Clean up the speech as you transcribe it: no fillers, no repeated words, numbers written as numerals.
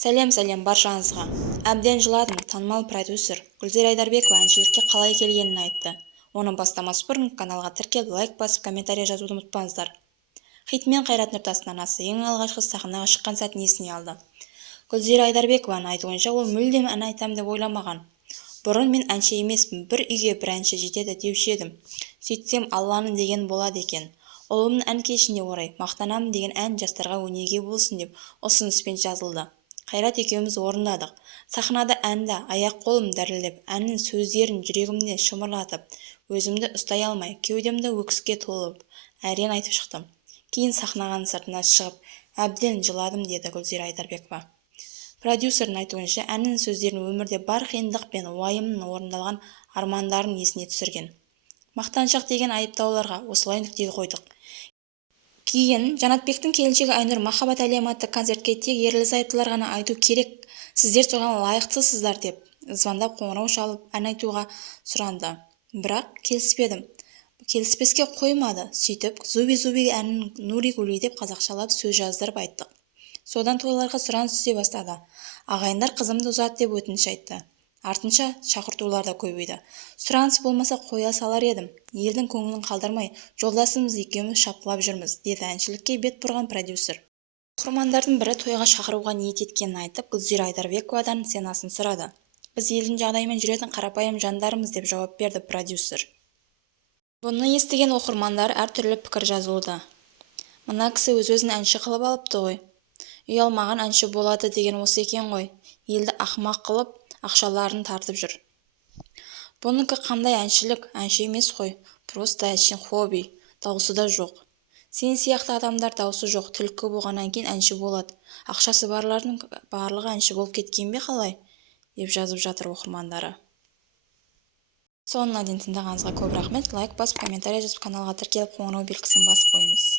Сәлем баршаңызға. Әбден жыладым, танымал продюсер Гүлзира Айдарбекова әншілікке қалай келгенін айтты. Оны бастамас бұрын каналға тіркеліп, лайк басып, комментарий жазуды ұмытпаңыздар. Хитмен Қайрат Нұртастың анасы ең алғашқы сахнаға шыққан сәтін есіне алды. Гүлзира Айдарбекованың айтуынша, ол мүлдем ән айтам деп ойламаған. Бұрын мен әнші емеспін, бір үйге бір әнші жетеді деуші едім. Сөйтсем, Алланың деген болады екен. Ұлымның ән кешіне орай мақтанамын деген ән жастарға өнеге болсын деп ұсыныспен жазылды. Қайрат екеуміз орындадық. Сахнада әнді аяқ-қолым дірілдеп, әннің сөздерін жүрегімде шымырлатып, өзімді ұстай алмай, кеудемді өкіске толып, әрең айтып шықтым. Кейін сахнаның сыртына шығып, әбден жыладым, деді Гүлзира Айдарбекова. Продюсердің айтуынша, әннің сөздерін өмірде бар қиындық пен уайымның орындалған армандарын есіне түсірген. Мақтаншақ деген айыптауларға осылай нүкте қойдық. Кейін Жанатбектің келіншегі Айнұр Махаббат әлем атты концертке тек ерлі-зайыптылар ғана айту керек, сіздер соған лайықтысыздар деп звондап қоңырау шалып ән айтуға сұранды. Бірақ келіспедім. Келіспеске қоймады. Сөйтіп, Зуби әнін Нури Гули деп қазақшалап сөз жаздырып айттық. Содан тойларға сұраныс түсе бастады. Ағайындар қызымды ұзат деп өтініш айтты. Артынша шақыртулар да көбейді. Сұраныс болмаса қоя салар едім. Елдің көңілін қалдырмай, жолдасымыз екеуміз шапқылап жүрміз, деді әншілікке бет бұрған продюсер. Оқырмандардың бірі тойға шақыруға ниет еткенін айтып, Гүлзира Айдарбековадан сценасын сұрады. Біз елдің жағдайымен жүретін қарапайым жандармыз деп жауап берді продюсер. Бұны естіген оқырмандар әртүрлі пікір жазылуда. Мына кісі өз-өзін әнші қылып алыпты ғой. Ұялмаған әнші болады деген осы екен ғой. Елді ақымақ қылып, ақшаларын тартып жүр. Бұныкі қандай әншілік, әнші емес қой, просто әншін хобби, дауысы да жоқ. Сен сияқты адамдар дауысы жоқ, түлкі болғаннан кейін әнші болады. Ақшасы барлардың барлығы әнші болып кеткен бе қалай? Деп жазып жатыр оқырмандары. Соңына дейін тыңдағаныңызға көп рахмет. Лайк басып, комментарий жазып, каналға тіркеліп, қоңырау белгісін басып қойыңыз.